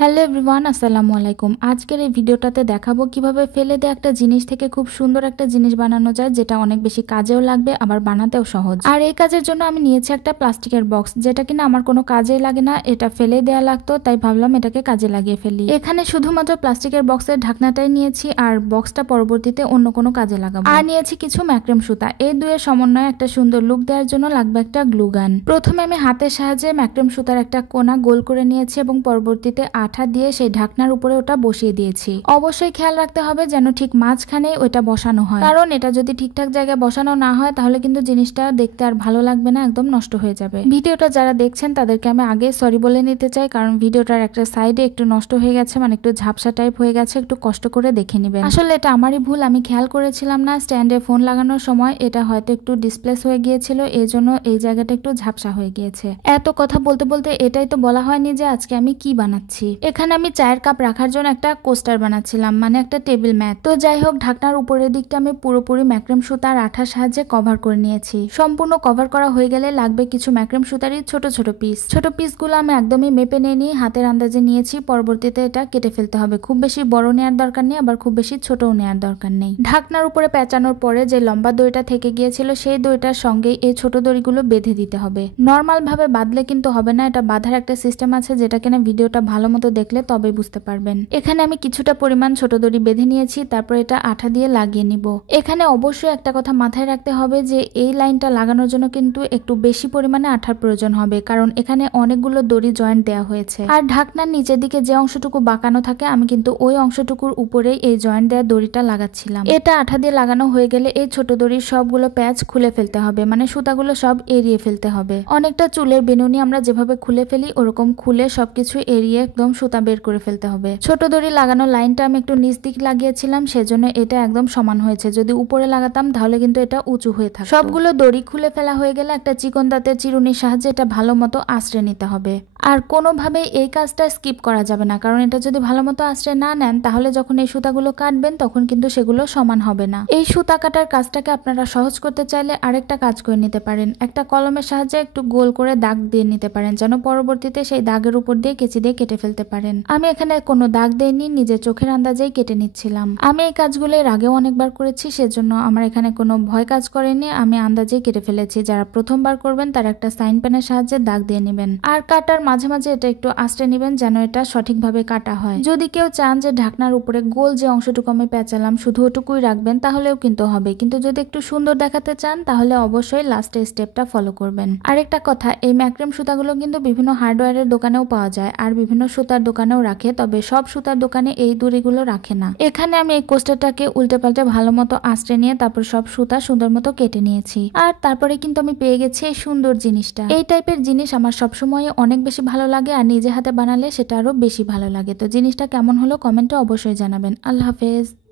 Hello everyone, আসসালামু আলাইকুম। আজকের এই ভিডিওটাতে দেখাবো কিভাবে ফেলে দেওয়া একটা জিনিস থেকে খুব সুন্দর একটা জিনিস বানানো যায়, যেটা অনেক বেশি কাজেও লাগবে আবার বানাতেও সহজ। আর এই কাজের জন্য আমি নিয়েছি একটা প্লাস্টিকের বক্স, যেটা কিনা আমার কোনো কাজেই লাগে না, এটা ফেলে দেওয়া লাগতো, তাই ভাবলাম এটাকে কাজে লাগিয়ে ফেলি। এখানে শুধুমাত্র প্লাস্টিকের বক্সের ঢাকনাটাই নিয়েছি, আর বক্সটা পরবর্তীতে অন্য কোনো কাজে লাগাবো। আর নিয়েছি কিছু ম্যাক্রেম সুতা। এই দুয়ের সমন্বয়ে একটা সুন্দর লুক দেওয়ার জন্য লাগবে একটা গ্লু গান। প্রথমে আমি হাতের সাহায্যে ম্যাক্রেম সুতার একটা কোনা গোল করে নিয়েছি এবং পরবর্তীতে আঠা দিয়ে সেই ঢাকনার উপরে ওটা বসিয়ে দিয়েছি। অবশ্যই খেয়াল রাখতে হবে যেন ঠিক মাঝখানে ওটা বসানো হয়, কারণ এটা যদি ঠিকঠাক জায়গায় বসানো না হয় তাহলে কিন্তু জিনিসটা দেখতে আর ভালো লাগবে না, একদম নষ্ট হয়ে যাবে। ভিডিওটা যারা দেখছেন তাদেরকে আমি আগে সরি বলে নিতে চাই, কারণ ভিডিওটার একটা সাইডে একটু নষ্ট হয়ে গেছে, মানে একটু ঝাপসা টাইপ হয়ে গেছে, একটু কষ্ট করে দেখে নিবেন। আসলে এটা আমারই ভুল, আমি খেয়াল করেছিলাম না স্ট্যান্ডে ফোন লাগানোর সময়, এটা হয়তো একটু ডিসপ্লেস হয়ে গিয়েছিল, এই জন্য এই জায়গাটা একটু ঝাপসা হয়ে গিয়েছে। এত কথা বলতে বলতে এটাই তো বলা হয়নি যে আজকে আমি কি বানাচ্ছি। এখানে আমি চায়ের কাপ রাখার জন্য একটা কোস্টার বানাচ্ছিলাম, মানে একটা টেবিল ম্যাট। তো যাই হোক, ঢাকনার উপরের দিকটা আমি পুরোপুরি ম্যাক্রেম সুতা আর আঠার সাহায্যে কভার করে নিয়েছি। সম্পূর্ণ কভার করা হয়ে গেলে লাগবে কিছু ম্যাক্রেম সুতারই ছোট ছোট পিস। ছোট পিসগুলো আমি একদমই মেপে নিয়ে হাতের আন্দাজে নিয়েছি। পরবর্তীতে এটা কেটে ফেলতে হবে। খুব বেশি বড় নেওয়ার দরকার নেই, আবার খুব বেশি ছোটও নেওয়ার দরকার নেই। ঢাকনার উপরে পেঁচানোর পরে যে লম্বা দড়িটা থেকে গিয়েছিল, সেই দড়িটার সঙ্গে এই ছোট দড়িগুলো বেঁধে দিতে হবে। নর্মাল ভাবে বাঁধলে কিন্তু হবে না, এটা বাঁধার একটা সিস্টেম আছে, যেটা কিনা ভিডিওটা ভালো মতো দেখলে তবেই বুঝতে পারবেন। এখানে আমি কিছুটা পরিমাণ ছোট দড়ি বেঁধে নিয়েছি, তারপর এটা আঠা দিয়ে লাগিয়ে নিব। এখানে অবশ্যই একটা কথা মাথায় রাখতে হবে যে এই লাইনটা লাগানোর জন্য কিন্তু একটু বেশি পরিমাণে আঠার প্রয়োজন হবে, কারণ এখানে অনেকগুলো দড়ি জয়েন্ট দেওয়া হয়েছে। আর ঢাকনার নিচের দিকে যে অংশটুকু বাঁকানো থাকে, আমি কিন্তু ওই অংশটুকুর উপরেই এই জয়েন্ট দেওয়া দড়িটা লাগাচ্ছিলাম। এটা আঠা দিয়ে লাগানো হয়ে গেলে এই ছোট দড়ির সবগুলো প্যাচ খুলে ফেলতে হবে, মানে সুতাগুলো সব এড়িয়ে ফেলতে হবে। অনেকটা চুলের বেনুনি আমরা যেভাবে খুলে ফেলি, ওরকম খুলে সবকিছু এড়িয়ে একদম সুতা বের করে ফেলতে হবে। ছোট দড়ি লাগানো লাইনটা আমি একটু নিচ দিক লাগিয়েছিলাম, সেজন্য এটা একদম সমান হয়েছে। যদি উপরে লাগাতাম তাহলে কিন্তু এটা উঁচু হয়ে থাকতো। সবগুলো দড়ি খুলে ফেলা হয়ে গেলে একটা চিকন দাঁতের চিরুনির সাহায্যে এটা ভালো মতো আঁচড়ে নিতে হবে। আর কোনোভাবে এই কাজটা স্কিপ করা যাবে না, কারণ এটা যদি ভালো মতো আঁচড়ে না নেন তাহলে যখন এই সুতাগুলো কাটবেন তখন কিন্তু সেগুলো সমান হবে না। এই সুতা কাটার কাজটাকে আপনারা সহজ করতে চাইলে আরেকটা কাজ করে নিতে পারেন। একটা কলমের সাহায্যে একটু গোল করে দাগ দিয়ে নিতে পারেন, যেন পরবর্তীতে সেই দাগের উপর দিয়ে কেচি দিয়ে কেটে ফেলতে পারেন। আমি এখানে কোনো দাগ দেইনি, নিজের চোখের আন্দাজেই কেটে নিচ্ছিলাম। আমি এই কাজগুলো এর আগেও অনেকবার করেছি, সেজন্য আমার এখানে কোনো ভয় কাজ করেনি, আমি আন্দাজেই কেটে ফেলেছি। যারা প্রথমবার করবেন তারা একটা সাইন পেনের সাহায্যে দাগ দিয়ে নেবেন, আর কাটার মাঝে মাঝে এটা একটু আঁচড়ে নেবেন যেন এটা সঠিকভাবে কাটা হয়। যদি কেউ চান যে ঢাকনার উপরে গোল যে অংশটুকু আমি পেঁচালাম শুধু ওটুকুই রাখবেন, তাহলেও কিন্তু হবে, কিন্তু যদি একটু সুন্দর দেখাতে চান তাহলে অবশ্যই লাস্টের স্টেপটা ফলো করবেন। আরেকটা কথা, এই ম্যাক্রেম সুতাগুলো কিন্তু বিভিন্ন হার্ডওয়্যারের দোকানেও পাওয়া যায়, আর বিভিন্ন সুতার দোকানেও রাখে, তবে সব সুতার দোকানে এই দড়িগুলো রাখে না। এখানে আমি এই কোস্টারটাকে উল্টে পাল্টে ভালো মতো আঁচড়ে নিয়ে তারপর সব সুতা সুন্দর মতো কেটে নিয়েছি। আর তারপরে কিন্তু আমি পেয়ে গেছি এই সুন্দর জিনিসটা। এই টাইপের জিনিস আমার সবসময় অনেক বেশি ভালো লাগে, আর নিজে হাতে বানালে সেটা আরো বেশি ভালো লাগে। তো জিনিসটা কেমন হলো কমেন্টে অবশ্যই জানাবেন। আল্লাহ হাফেজ।